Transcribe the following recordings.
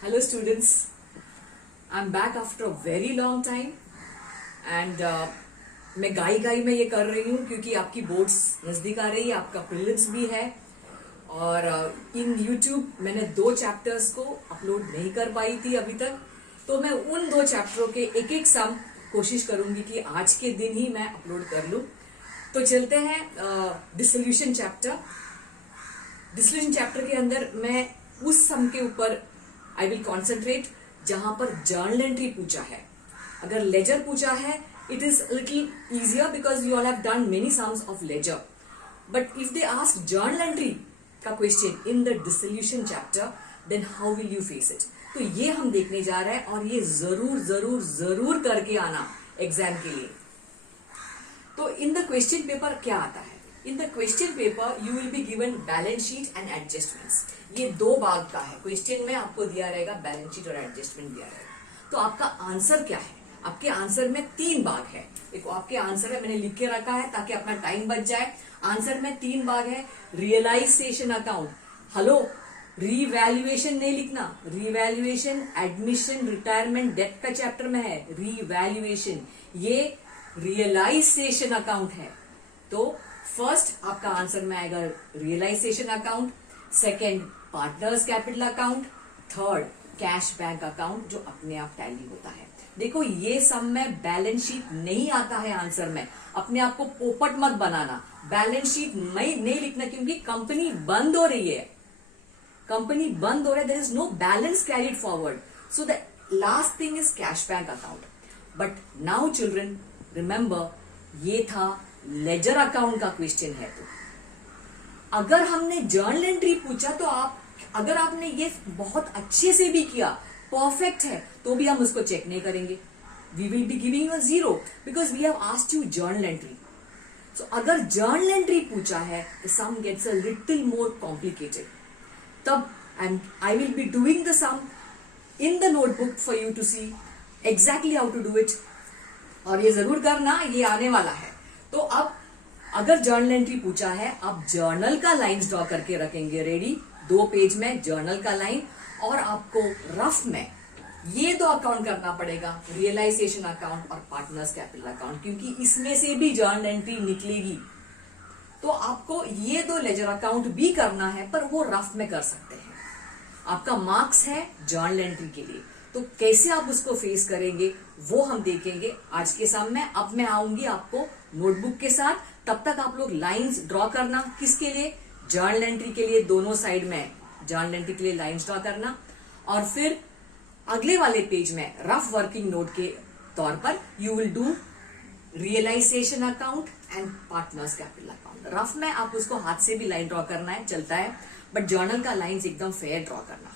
Hello students, I'm back after a very long time and मैं गाई में ये कर रही हूँ क्योंकि आपकी बोर्ड्स नज़दीक आ रही है, आपका प्रीलिम्स भी है और इन YouTube मैंने 2 चैप्टर्स को अपलोड नहीं कर पाई थी अभी तक, तो मैं उन 2 चैप्टरों के एक सम कोशिश करूंगी कि आज के दिन ही मैं अपलोड कर लूँ। तो चलते हैं डिसोल्यूशन चैप्टर के अंदर मैं उस सम के ऊपर आई विल कॉन्सेंट्रेट जहां पर जर्नल एंट्री पूछा है। अगर लेजर पूछा है it is little easier because you all have done many sums of ledger, but if they ask journal entry का question in the dissolution chapter then how will you face it. तो ये हम देखने जा रहे हैं और ये जरूर जरूर जरूर करके आना एग्जाम के लिए। तो इन द क्वेश्चन पेपर क्या आता है? In the question paper you will be given balance sheet and adjustments. ये 2 भाग का है। क्वेश्चन में आपको दिया रहेगा बैलेंस शीट और एडजस्टमेंट दिया रहेगा। तो आपका आंसर क्या है? आपके आंसर में 3 भाग है। देखो आपके आंसर है, मैंने लिख के रखा है ताकि अपना टाइम बच जाए। आंसर में 3 भाग है। रियलाइजेशन अकाउंट, हेलो रीवैल्यूएशन नहीं लिखना, रीवैल्यूएशन, एडमिशन, रिटायरमेंट, डेथ का चैप्टर में है रीवैल्यूएशन, ये रियलाइजेशन अकाउंट है। तो फर्स्ट आपका आंसर में आएगा realisation account, second partners capital account, third cash bank account जो अपने आप टैली होता है। देखो ये सब में बैलेंस शीट नहीं आता है आंसर में, अपने आप को पोपट मत बनाना। बैलेंस शीट नहीं लिखना क्योंकि कंपनी बंद हो रही है, कंपनी बंद हो रहा है, there is no balance carried forward, so the last thing is cash bank account. But now children remember, ये था लेजर अकाउंट का क्वेश्चन है। तो अगर हमने जर्नल एंट्री पूछा तो अगर आपने ये बहुत अच्छे से भी किया, परफेक्ट है, तो भी हम उसको चेक नहीं करेंगे। We will be giving you 0 because we have asked you journal entry. So अगर जर्नल एंट्री पूछा है the sum gets a little more complicated. तब I will be doing the sum in the notebook for you to see exactly how to do it। और ये जरूर करना, ये आने वाला है। तो अब अगर जर्नल एंट्री पूछा है, आप जर्नल का लाइंस ड्रॉ करके रखेंगे रेडी, 2 पेज में जर्नल का लाइन, और आपको रफ में ये 2 अकाउंट करना पड़ेगा, रियलाइजेशन अकाउंट और पार्टनर्स कैपिटल अकाउंट, क्योंकि इसमें से भी जर्नल एंट्री निकलेगी। तो आपको ये 2 लेजर अकाउंट भी करना है, पर वो रफ में कर सकते हैं। आपका मार्क्स है जर्नल एंट्री के लिए, तो कैसे आप उसको फेस करेंगे वो हम देखेंगे आज के सम में। अब मैं आऊंगी आपको नोटबुक के साथ, तब तक आप लोग लाइंस ड्रॉ करना। किसके लिए? जर्नल एंट्री के लिए। दोनों साइड में जर्नल एंट्री के लिए लाइंस ड्रॉ करना, और फिर अगले वाले पेज में रफ वर्किंग नोट के तौर पर you will do realisation account and partners capital account. Rough में आप उसको हाथ से भी लाइन ड्रॉ करना है, चलता है, बट जर्नल का लाइंस एकदम फेयर ड्रॉ करना।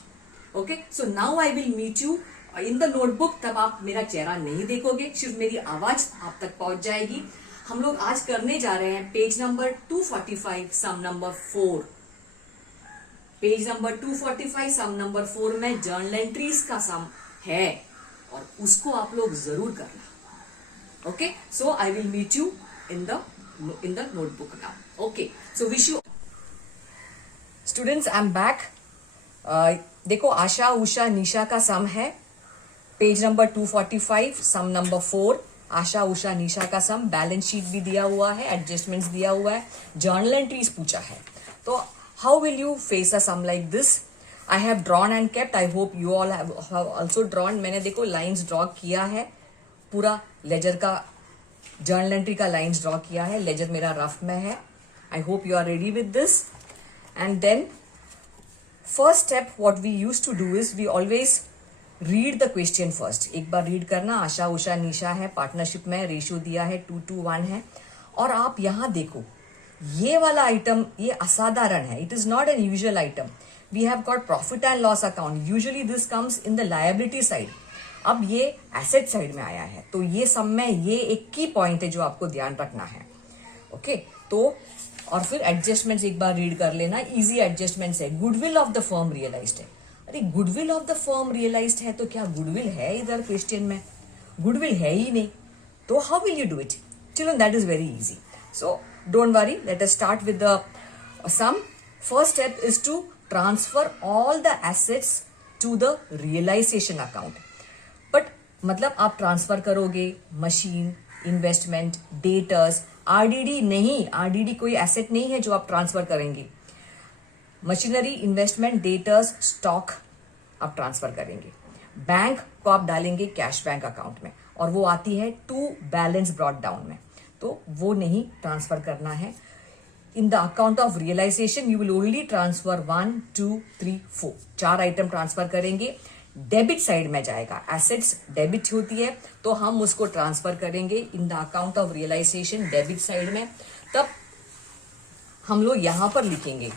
Okay, so now I will meet you in the notebook. तब आप मेरा चेहरा नहीं देखोगे, सिर्फ मेरी आवाज आप तक पहुंच जाएगी। हम लोग आज करने जा रहे हैं page number 245 sum number 4। Page number 245 sum number 4 में जर्नल एंट्रीज का सम है और उसको आप लोग जरूर करना। Okay, so I will meet you in the notebook now. Okay, so wish you students, I am back. देखो आशा उषा निशा का सम है, page number 245 sum number 4, Asha Usha Nisha का सम। बैलेंस शीट भी दिया हुआ है, एडजस्टमेंट्स दिया हुआ है, जर्नल एंट्रीज पूछा है। तो how will you face a sum like this? I have drawn and kept, I hope you all have also drawn. मैंने देखो लाइंस ड्रॉ किया है, पूरा लेजर का जर्नल एंट्री का लाइंस ड्रॉ किया है, लेजर मेरा रफ में है। I hope you are ready with this. And then first step what we use to do is we always read the question first. एक बार रीड करना। आशा उषा निशा है, पार्टनरशिप में, रेशियो दिया है 2:1 है। और आप यहां देखो ये वाला आइटम ये असाधारण है, it is not an usual item. We have got profit and loss account, usually this comes in the liability side, अब ये एसेट साइड में आया है। तो ये सब में ये एक की पॉइंट है जो आपको ध्यान रखना है। ओके, तो और फिर एडजस्टमेंट्स एक बार रीड कर लेना, इजी एडजस्टमेंट्स है। Goodwill of the firm realised है। अरे goodwill of the firm realised है तो क्या गुडविल है इधर क्वेश्चन में? गुडविल है ही नहीं, तो how will you do it? Children, that is very easy. So don't worry, let us start with the sum. First step is to transfer all the assets to the realisation account. But मतलब आप transfer करोगे machine, investment, debtors, RDD नहीं, RDD कोई asset नहीं है जो आप transfer करेंगे. मशीनरी, इन्वेस्टमेंट, डेटर्स, स्टॉक आप ट्रांसफर करेंगे. बैंक को आप डालेंगे कैश बैंक अकाउंट में और वो आती है टू बैलेंस ब्रॉट डाउन में, तो वो नहीं ट्रांसफर करना है. In the account of realisation you will only transfer 1, 2, 3, 4, 4 item transfer करेंगे. डेबिट साइड में जाएगा, एसेट्स डेबिट होती है तो हम उसको ट्रांसफर करेंगे in the account of realisation debit side में. तब हम लोग यहां पर लिखेंगे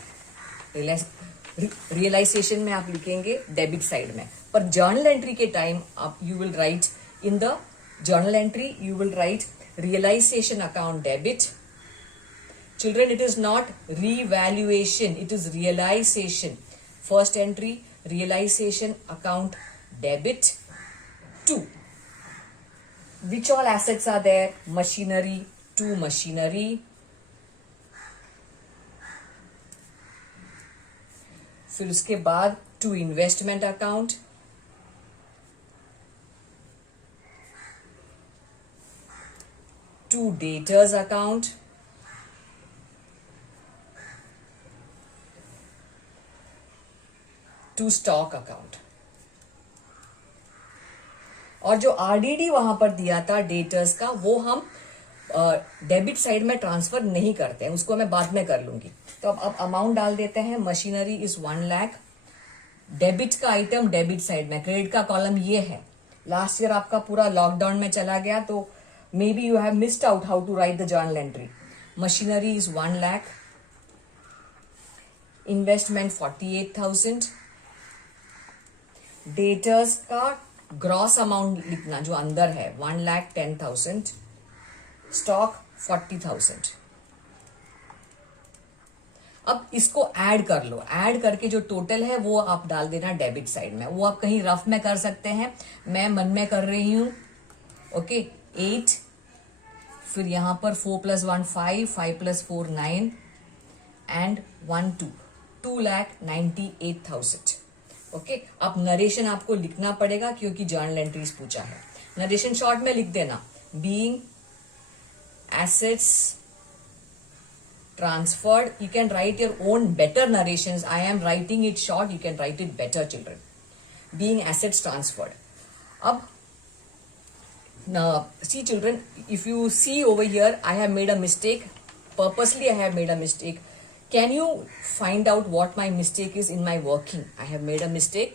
रियलाइजेशन में आप लिखेंगे डेबिट साइड में, पर जर्नल एंट्री के टाइम आप you will write in the journal entry you will write realization account debit. Children, it is not revaluation, it is realization. First entry, realization account debit. 2, which all assets are there? Machinery, to machinery. फिर उसके बाद to investment account. To debtors account, to stock account. और जो RDD वहां पर दिया था debtors का, वो हम डेबिट साइड में ट्रांसफर नहीं करते हैं, उसको मैं बाद में कर लूंगी. तो अब अमाउंट डाल देते हैं. Machinery is 1 lakh. डेबिट का आइटम डेबिट साइड में, क्रेडिट का कॉलम ये है. लास्ट ईयर आपका पूरा लॉकडाउन में चला गया तो maybe you have missed out how to write the journal entry. Machinery is 1 lakh. Investment 48,000. Debtors का gross amount लिखना जो अंदर है 1,10,000. Stock 40,000. अब इसको ऐड कर लो. ऐड करके जो टोटल है वो आप डाल देना डेबिट साइड में. वो आप कहीं रफ में कर सकते हैं, मैं मन में कर रही हूं. ओके, 8, फिर यहां पर 4 + 1 5, 5 + 4 9 एंड 1 2, 2,98,000. ओके, अब नरेशन आपको लिखना पड़ेगा क्योंकि जर्नल एंट्रीज पूछा है. नरेशन शॉर्ट में लिख देना. Being assets transferred. You can write your own better narrations. I am writing it short, you can write it better children. Being assets transferred. अब see children, if you see over here, I have made a mistake. Purposely I have made a mistake. Can you find out what my mistake is in my working? I have made a mistake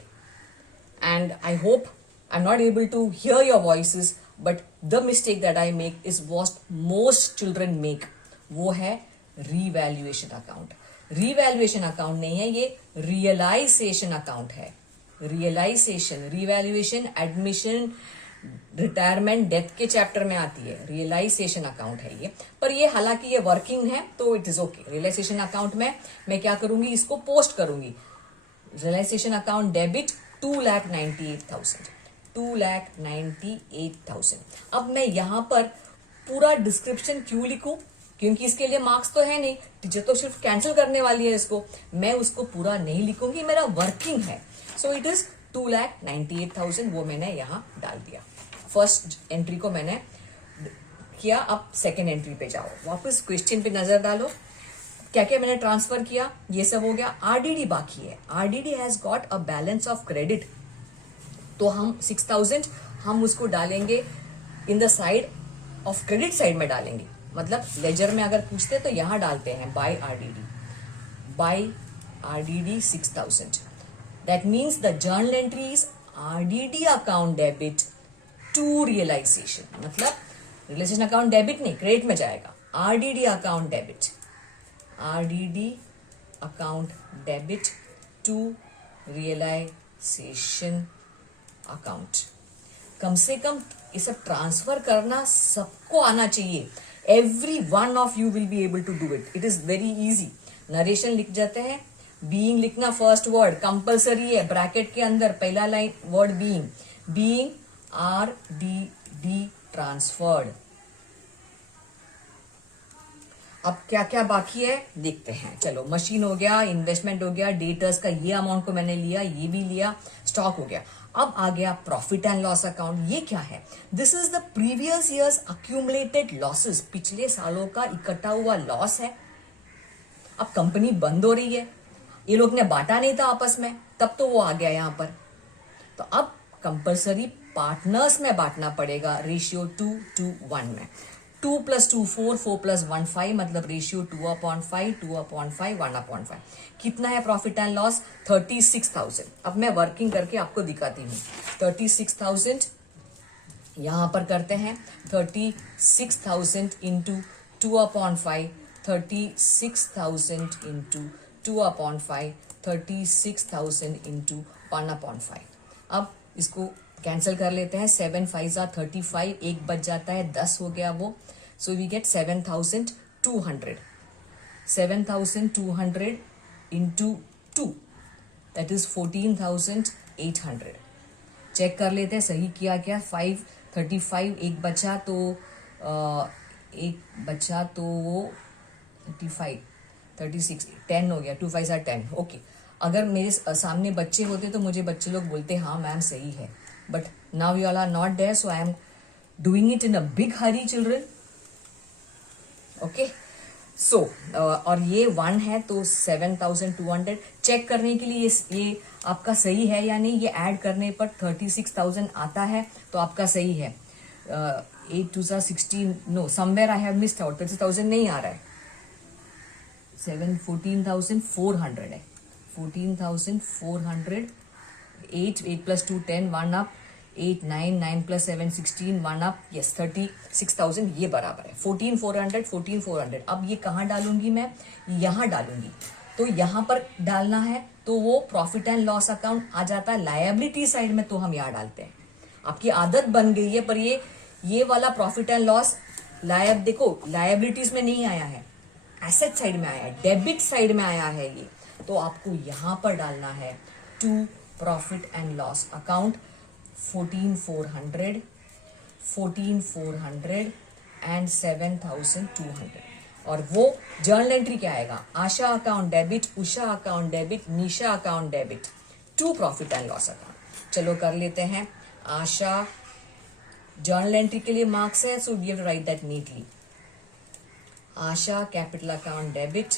and I hope I'm not able to hear your voices, but the mistake that I make is what most children make. वो है revaluation account. Revaluation account नहीं है, ये realization account है. Realization, revaluation, admission, retirement, death के chapter में आती है. रियलाइजेशन अकाउंट है ये, पर ये हालांकि ये वर्किंग है तो it is okay. Realisation account में मैं क्या करूंगी, इसको पोस्ट करूंगी. Realisation account debit 2,98,000. 2,98,000. अब मैं यहां पर पूरा डिस्क्रिप्शन क्यों लिखूं, क्योंकि इसके लिए मार्क्स तो है नहीं, टीचर तो सिर्फ कैंसिल करने वाली है इसको. मैं उसको पूरा नहीं लिखूंगी, मेरा वर्किंग है. So it is 2,98,000. वो मैंने यहां डाल दिया. फर्स्ट एंट्री को मैंने किया. अब सेकेंड एंट्री पे जाओ, वापस क्वेश्चन पे नजर डालो. क्या क्या मैंने ट्रांसफर किया, ये सब हो गया. आरडीडी बाकी है. RDD has got a balance of credit, तो हम 6,000 हम उसको डालेंगे in the side of credit side में डालेंगे. मतलब लेजर में अगर पूछते तो यहां डालते हैं by RDD. By RDD 6,000. That means the journal entry is RDD account debit to realisation. मतलब रियलाइजेशन अकाउंट डेबिट नहीं, क्रेडिट में जाएगा. RDD account debit, RDD account debit to realisation account. कम से कम ये सब ट्रांसफर करना सबको आना चाहिए. Every one of you will be able to do it. It is very easy. Narration लिख जाते हैं. बीइंग लिखना फर्स्ट वर्ड कंपलसरी है. ब्रैकेट के अंदर पहला line word being. Being RDD transferred. अब क्या क्या बाकी है देखते हैं। चलो, मशीन हो गया, इन्वेस्टमेंट हो गया, डेटर्स का ये अमाउंट को मैंने लिया, ये भी लिया, स्टॉक हो गया। अब आ गया प्रॉफिट एंड लॉस अकाउंट। ये क्या है? This is the previous years accumulated losses, पिछले सालों का इकट्ठा हुआ लॉस है। अब कंपनी बंद हो रही है, ये लोग ने बांटा नहीं था आपस में, तब तो वो आ गया यहां पर। तो अब कंपल्सरी पार्टनर्स में बांटना पड़ेगा, रेशियो 2:1 में। 2 + 2 4, 4 + 1 5, मतलब रेशियो 2/5, 2/5, 1/5। कितना है प्रॉफिट एंड लॉस? 36,000। अब मैं वर्किंग करके आपको दिखाती हूँ। 36,000 यहां पर करते हैं। 36,000 इंटू 2/5, 36,000 इंटू 2/5, 36,000 इंटू 1/5। अब इसको कैंसिल कर लेते हैं। 7 5 35, एक बच जाता है, 10 हो गया वो। So we get 7,200। 7,200 into 2, that is 14,800। Check कर लेते हैं सही किया क्या। 535, एक बचा तो 35, 36, 10 हो गया। 2 5 10। ओके, अगर मेरे सामने बच्चे होते तो मुझे बच्चे लोग बोलते हाँ मैम सही है, but now you all are not there, so I am doing it in a big hurry children. Okay, so और ये 1 है तो 7,200। चेक करने के लिए ये आपका सही है या नहीं, ये ऐड करने पर 36,000 आता है तो आपका सही है। 8 2 16, no, somewhere I have missed out. 36,000 नहीं आ रहा है। 14,400 है। 14,400। 8 + 2 10, 1 अप। 8 9 9 + 7 16, 1 अप। यस, 36,000 ये बराबर है। 14,400, 14,400। अब ये कहाँ डालूंगी मैं? यहाँ डालूंगी। तो यहाँ पर डालना है तो वो प्रॉफिट एंड लॉस अकाउंट आ जाता है। लायबिलिटी साइड में तो हम यहाँ डालते हैं। आपकी आदत बन गई है, पर ये वाला प्रॉफिट एंड लॉस देखो लायबिलिटीज में नहीं आया है, एसेट साइड में आया है, डेबिट साइड में आया है ये। तो आपको यहां पर डालना है to profit and loss account 14,400, 14,400 and 7,200। और वो जर्नल एंट्री क्या आएगा? Asha account debit, Usha account debit, Nisha account debit to profit and loss account. चलो कर लेते हैं। आशा जर्नल एंट्री के लिए मार्क्स है, so we have to write that neatly. Asha capital account debit,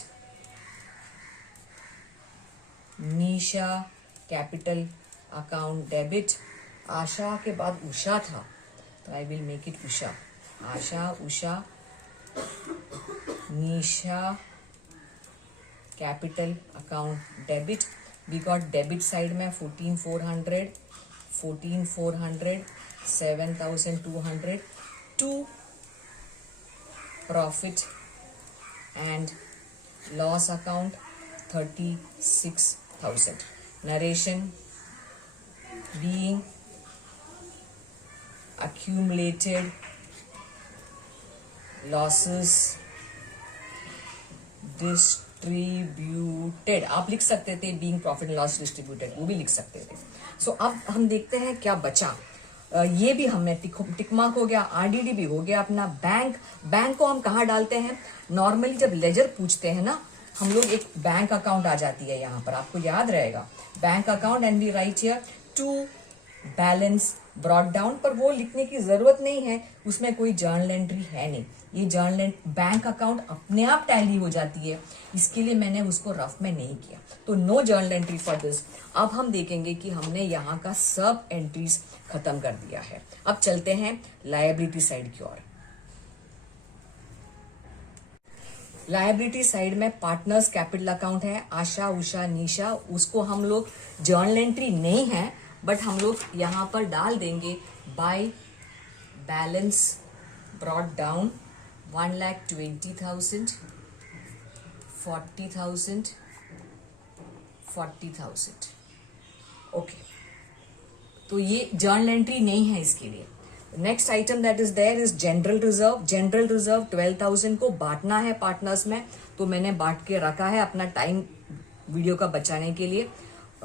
Nisha capital account debit. Asha के बाद उषा था तो I will make it Usha. Asha, Usha, Nisha capital account debit. We got debit side में 14,400, 14,400, 7,200 to profit and loss account 36,000. Narration being accumulated losses distributed. आप लिख सकते थे being profit and loss distributed, वो भी लिख सकते थे। So अब हम देखते हैं क्या बचा। ये भी हमने टिक मार्क हो गया, आरडीडी भी हो गया अपना। बैंक को हम कहाँ डालते हैं? नॉर्मली जब लेजर पूछते हैं ना हम लोग, एक बैंक अकाउंट आ जाती है यहाँ पर, आपको याद रहेगा bank account, and we write here to balance brought down. पर वो लिखने की जरूरत नहीं है, उसमें कोई जर्नल एंट्री है नहीं। ये जर्नल बैंक अकाउंट अपने आप टैली हो जाती है, इसके लिए मैंने उसको रफ में नहीं किया, तो no journal entry for this. अब हम देखेंगे कि हमने यहाँ का सब एंट्रीज खत्म कर दिया है। अब चलते हैं लायबिलिटी साइड की ओर। लायबिलिटी साइड में पार्टनर्स कैपिटल अकाउंट है, आशा, उषा, निशा। उसको हम लोग जर्नल एंट्री नहीं है, बट हम लोग यहाँ पर डाल देंगे by balance brought down 1,20,000, 40,000, 40,000। Okay, तो ये जर्नल एंट्री नहीं है इसके लिए। Next item that is there is general reserve. General reserve 12,000 को बांटना है पार्टनर्स में, तो मैंने बांट के रखा है अपना टाइम वीडियो का बचाने के लिए।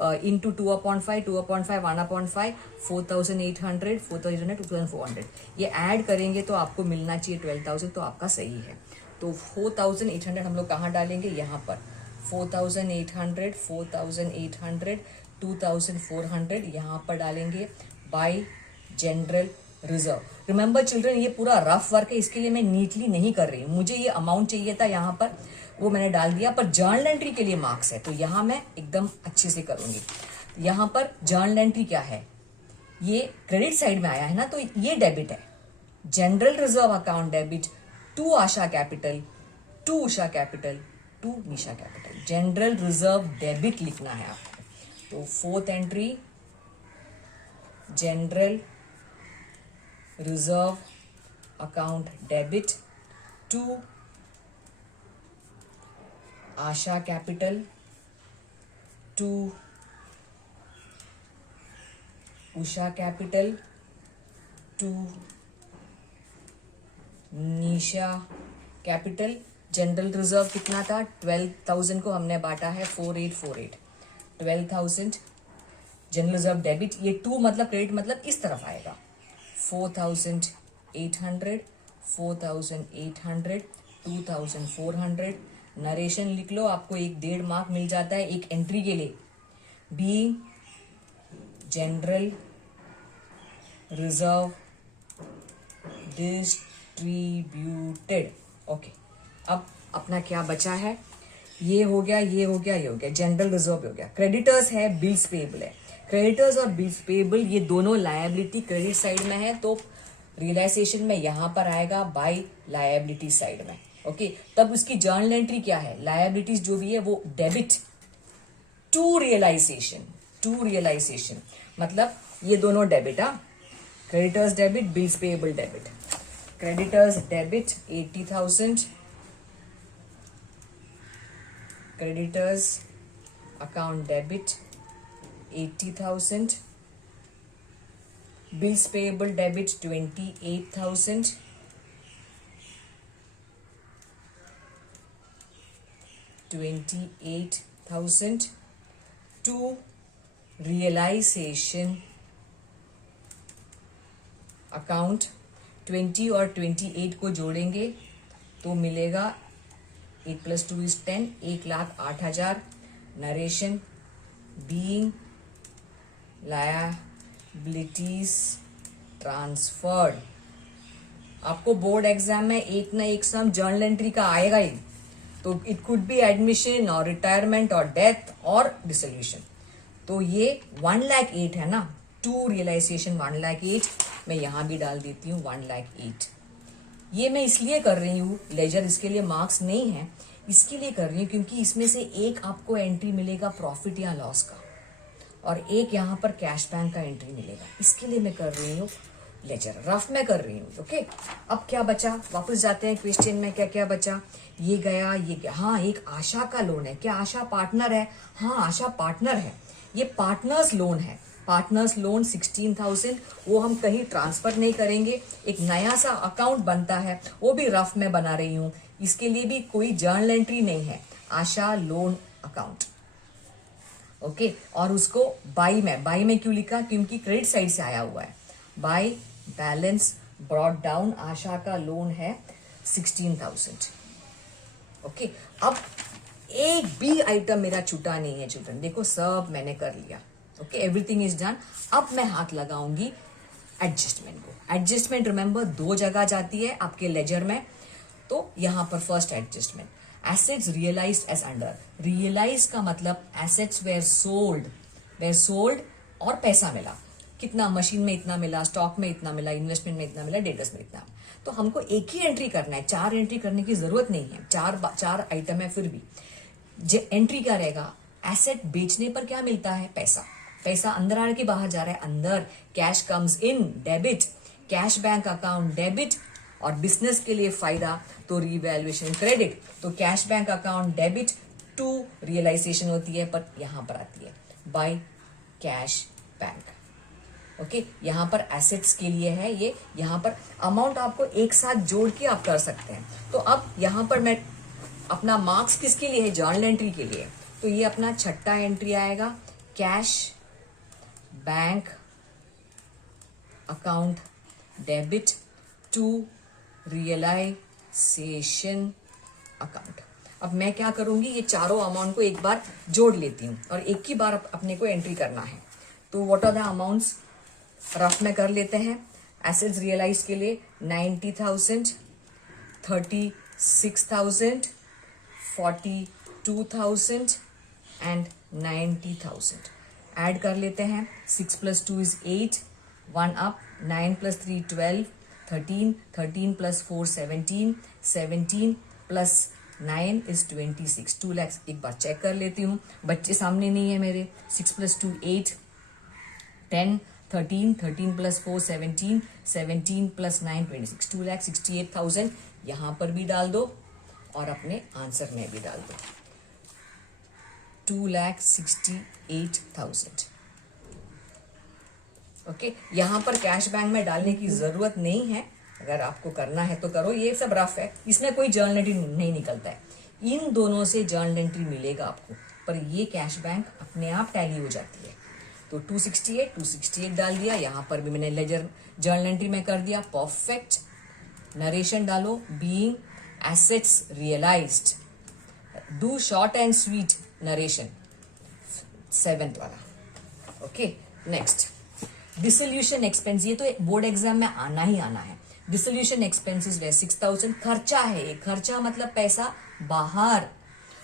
इंटू 2/5, 2/5, 1/5, 4,800, 4,800, 2,400। ये ऐड करेंगे तो आपको मिलना चाहिए 12,000, तो आपका सही है। तो 4,800 हम लोग कहाँ डालेंगे, यहाँ पर 4,800, 4,800, 2,400 यहाँ पर डालेंगे bye general reserve. Remember children, ये पूरा रफ वर्क है, इसके लिए मैं नीटली नहीं कर रही हूँ। मुझे ये अमाउंट चाहिए था यहाँ पर, वो मैंने डाल दिया, पर जर्नल एंट्री के लिए मार्क्स है तो यहाँ मैं एकदम अच्छे से करूंगी। यहाँ पर जर्नल एंट्री क्या है, ये क्रेडिट साइड में आया है ना, तो ये डेबिट है। General reserve account debit to Asha capital, to Usha capital, to Nisha capital. General reserve debit लिखना है आपको। तो fourth entry general reserve account debit to Asha capital, to Usha capital, to Nisha capital. General reserve कितना था, 12,000 को हमने बांटा है 4848, 12,000 जनरल रिजर्व डेबिट। ये टू मतलब क्रेडिट, मतलब इस तरफ आएगा 4,800, 4,800, 2,400। नरेशन लिख लो, आपको 1.5 मार्क मिल जाता है एक एंट्री के लिए। Be general reserve distributed. Okay, अब अपना क्या बचा है, ये हो गया, ये हो गया, ये हो गया, जनरल रिजर्व हो गया। क्रेडिटर्स है, बिल्स पेएबल है। क्रेडिटर्स और बिल्स पेएबल ये दोनों लायबिलिटी क्रेडिट साइड में है, तो रियलाइजेशन में यहां पर आएगा बाय लायबिलिटी साइड में। ओके, तब उसकी जर्नल एंट्री क्या है, लायबिलिटीज जो भी है वो debit to realisation, to realisation मतलब ये दोनों debit. Creditors debit, bills payable debit. Creditors debit 80,000, creditors account debit 80,000, bills payable debit 28,000, to realisation account. 20 और 28 को जोड़ेंगे तो मिलेगा 8 + 2 = 10, 1,08,000। Narration being liabilities transferred. आपको बोर्ड एग्जाम में एक ना एक सम जर्नल एंट्री का आएगा ही, तो इट कुड बी एडमिशन और रिटायरमेंट और डेथ और डिसोल्यूशन। तो ये 1,08,000 है ना, टू रियलाइजेशन 1,08,000, मैं यहां भी डाल देती हूँ 1,08,000। ये मैं इसलिए कर रही हूँ, लेजर इसके लिए मार्क्स नहीं है, इसके लिए कर रही हूँ क्योंकि इसमें से एक आपको एंट्री मिलेगा प्रॉफिट या लॉस का, और एक यहाँ पर कैश बैंक का एंट्री मिलेगा। इसके लिए मैं कर रही हूँ लेजर, रफ में कर रही हूँ। ओके, अब क्या बचा, वापस जाते हैं क्वेश्चन में। क्या क्या बचा, ये गया, ये गया। हाँ, एक आशा का लोन है। क्या आशा पार्टनर है? हाँ, आशा पार्टनर है। ये पार्टनर्स लोन है। पार्टनर्स लोन 16,000, वो हम कहीं ट्रांसफर नहीं करेंगे, एक नया सा अकाउंट बनता है, वो भी रफ में बना रही हूँ। इसके लिए भी कोई जर्नल एंट्री नहीं है, आशा लोन अकाउंट। ओके, और उसको बाई में क्यों लिखा, क्योंकि क्रेडिट साइड से आया हुआ है। बाय बैलेंस ब्रॉट डाउन, आशा का लोन है 16,000। ओके, अब एक भी आइटम मेरा छूटा नहीं है चिल्ड्रन, देखो सब मैंने कर लिया। Okay, everything is done. अब मैं हाथ लगाऊंगी एडजस्टमेंट को। एडजस्टमेंट रिमेंबर 2 जगह जाती है आपके लेजर में, तो यहां पर first adjustment, assets realised as under. Realise का मतलब एसेट्स वेर सोल्ड और पैसा मिला। कितना, मशीन में इतना मिला, स्टॉक में इतना मिला, इन्वेस्टमेंट में इतना मिला, डेटर्स में इतना। तो हमको एक ही एंट्री करना है, 4 एंट्री करने की जरूरत नहीं है। चार आइटम है, फिर भी एंट्री क्या रहेगा, एसेट बेचने पर क्या मिलता है, पैसा। पैसा अंदर आ रहा है कि बाहर जा रहा है, अंदर। Cash comes in, debit. Cash bank account debit, और बिजनेस के लिए फायदा तो रिवैल्यूएशन क्रेडिट। तो cash bank account debit to realisation होती है, पर यहां पर आती है बाय कैश बैंक। ओके, यहां पर एसेट्स के लिए है ये। यहां पर अमाउंट आपको एक साथ जोड़ के आप कर सकते हैं। तो अब यहां पर मैं अपना मार्क्स किसके लिए है, जर्नल एंट्री के लिए। तो ये अपना छठा एंट्री आएगा, cash bank account debit to realisation account. अब मैं क्या करूंगी, ये चारों अमाउंट को एक बार जोड़ लेती हूँ और एक ही बार अपने को एंट्री करना है। तो what are the amounts, rough में कर लेते हैं। एसेट्स रियलाइज के लिए 90,000, 36,000, 42,000 एंड 90,000। ऐड कर लेते हैं। 6 + 2 is 8, 1 up, 9 + 3 12, 13, 13 + 4 17, 17 + 9 is 26, 2 lakhs। एक बार चेक कर लेती हूँ, बच्चे सामने नहीं है मेरे। 6 + 2 8, 10, 13, 13 + 4 17, 17 + 9 26, 2,68,000 यहाँ पर भी डाल दो और अपने आंसर में भी डाल दो, 2,68,000। ओके, यहाँ पर कैश बैंक में डालने की जरूरत नहीं है, अगर आपको करना है तो करो, ये सब रफ है, इसमें कोई जर्नल एंट्री नहीं निकलता है। इन दोनों से जर्नल एंट्री मिलेगा आपको, पर ये कैश बैंक अपने आप टैली हो जाती है। तो 268 डाल दिया, यहाँ पर भी मैंने लेजर जर्नल एंट्री में कर दिया, परफेक्ट। नरेशन डालो, being assets realised, do short and sweet narration, 7th वाला। ओके, नेक्स्ट डिसोल्यूशन एक्सपेंस, ये तो बोर्ड एग्जाम में आना ही आना है। डिसोल्यूशन एक्सपेंसेस वे 6,000, खर्चा है ये, खर्चा मतलब पैसा बाहर,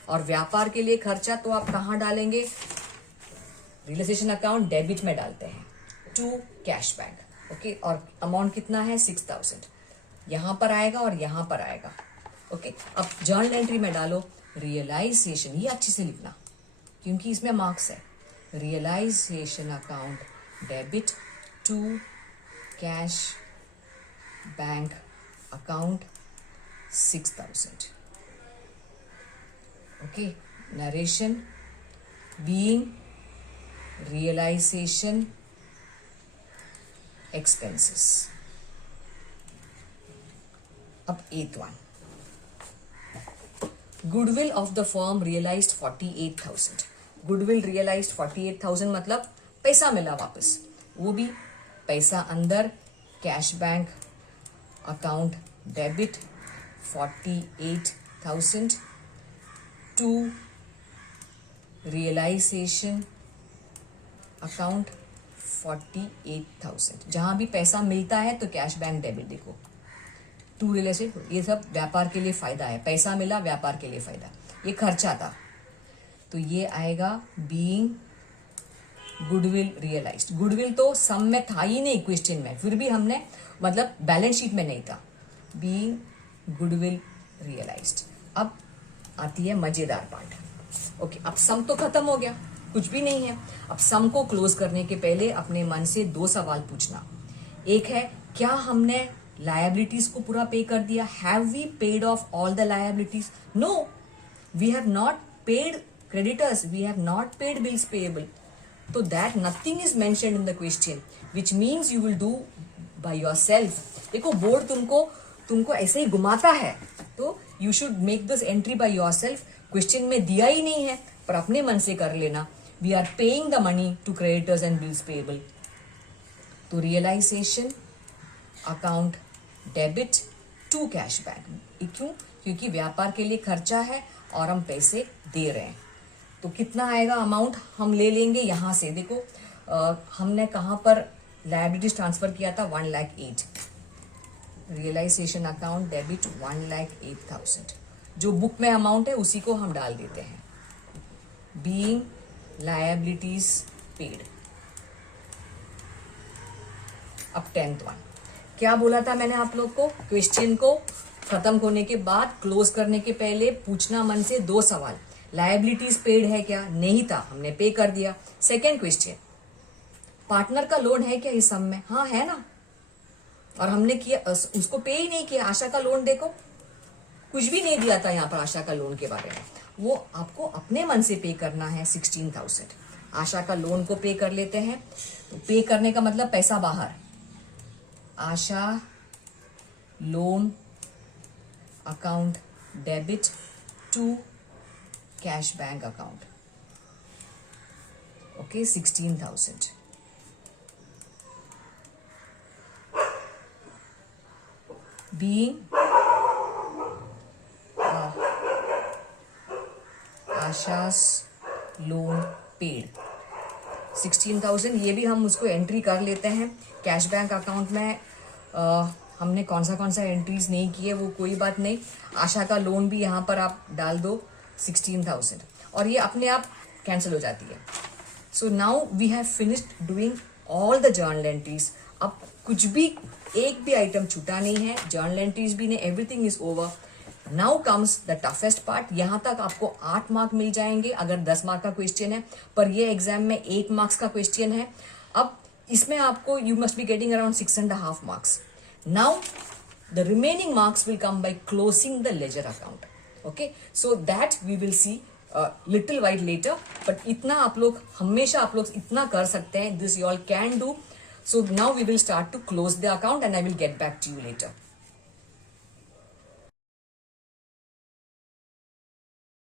और व्यापार के लिए खर्चा तो आप कहाँ डालेंगे, रियलाइजेशन अकाउंट डेबिट में डालते हैं, टू कैश बैंक। ओके, और अमाउंट कितना है, 6,000, यहां पर आएगा और यहां पर आएगा। ओके, अब जर्नल एंट्री में डालो रियलाइजेशन, ये अच्छे से लिखना क्योंकि इसमें मार्क्स है। Realisation account debit to cash bank account 6,000। Okay, narration being realization expenses। अब 8th one, goodwill of the firm realised 48,000। Goodwill realised 48,000 मतलब पैसा मिला वापस, वो भी पैसा अंदर, cash bank account debit 48,000 to realisation account 48,000। जहां भी पैसा मिलता है तो कैश बैंक डेबिट, देखो टू रिलेटेड, ये सब व्यापार के लिए फायदा है, पैसा मिला व्यापार के लिए फायदा, ये खर्चा था तो ये आएगा बीइंग गुडविल रियलाइज्ड। गुडविल तो सम में था ही नहीं क्वेश्चन में, फिर भी हमने मतलब बैलेंस शीट में नहीं था, बीइंग गुडविल रियलाइज्ड। अब आती है मजेदार पार्ट। ओके, अब सम तो खत्म हो गया, कुछ भी नहीं है। अब सम को क्लोज करने के पहले अपने मन से 2 सवाल पूछना। एक है, क्या हमने लायबिलिटीज को पूरा पे कर दिया, have we paid off all the liabilities? No, we have not paid creditors, we have not paid bills payable, तो that nothing is mentioned in the question, which means you will do by yourself. देखो board तुमको ऐसे ही घुमाता है, तो you should make this entry by yourself. Question में दिया ही नहीं है, पर अपने मन से कर लेना। We are paying the money to creditors and bills payable, तो realisation account debit to cash bank. क्यों? क्योंकि व्यापार के लिए खर्चा है और हम पैसे दे रहे हैं। तो कितना आएगा अमाउंट, हम ले लेंगे यहां से। देखो हमने कहां पर लायबिलिटीज ट्रांसफर किया था, 1,08,000। रियलाइजेशन अकाउंट डेबिट 1,08,000, जो बुक में अमाउंट है उसी को हम डाल देते हैं, बीइंग लायबिलिटीज पेड। अब 10th वन, क्या बोला था मैंने आप लोग को, क्वेश्चन को खत्म होने के बाद क्लोज करने के पहले पूछना मन से 2 सवाल। लायबिलिटीज पेड है क्या? नहीं था, हमने पे कर दिया। सेकेंड क्वेश्चन, पार्टनर का लोन है क्या इस सम में? हाँ है ना, और हमने किया, उसको पे ही नहीं किया। आशा का लोन देखो, कुछ भी नहीं दिया था यहाँ पर आशा का लोन के बारे में, वो आपको अपने मन से पे करना है 16,000। आशा का लोन को पे कर लेते हैं, तो पे करने का मतलब पैसा बाहर, Asha loan account debit to cash bank account, okay 16,000। being Asha's loan paid 16,000, ये भी हम उसको एंट्री कर लेते हैं। कैश बैंक अकाउंट में हमने कौन सा एंट्रीज नहीं किए वो कोई बात नहीं। आशा का लोन भी यहाँ पर आप डाल दो 16,000 और ये अपने आप कैंसिल हो जाती है। So now we have finished doing all the journal entries. अब कुछ भी एक भी आइटम छूटा नहीं है, जर्नल एंट्रीज भी नहीं, everything is over. Now comes the toughest part. यहाँ तक आपको 8 मार्क मिल जाएंगे अगर 10 मार्क का क्वेश्चन है, पर ये एग्जाम में 1 मार्क्स का क्वेश्चन है। अब इसमें आपको you must be getting around 6.5 marks. Now the remaining marks will come by closing the ledger account. Okay, so that we will see little while later, but इतना आप लोग हमेशा आप लोग इतना कर सकते हैं, this you all can do. So now we will start to close the account and I will get back to you later.